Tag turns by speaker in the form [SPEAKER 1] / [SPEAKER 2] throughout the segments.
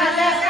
[SPEAKER 1] ¡Gracias!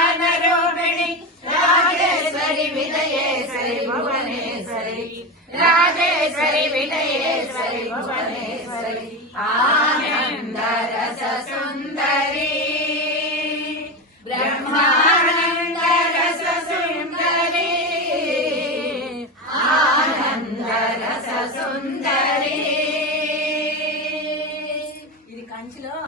[SPEAKER 2] Rajeshwari विदीश्वरि आनन्द रस सुन्दरि ब्रह्मानन्द रस सुन्दरे सुन्दरि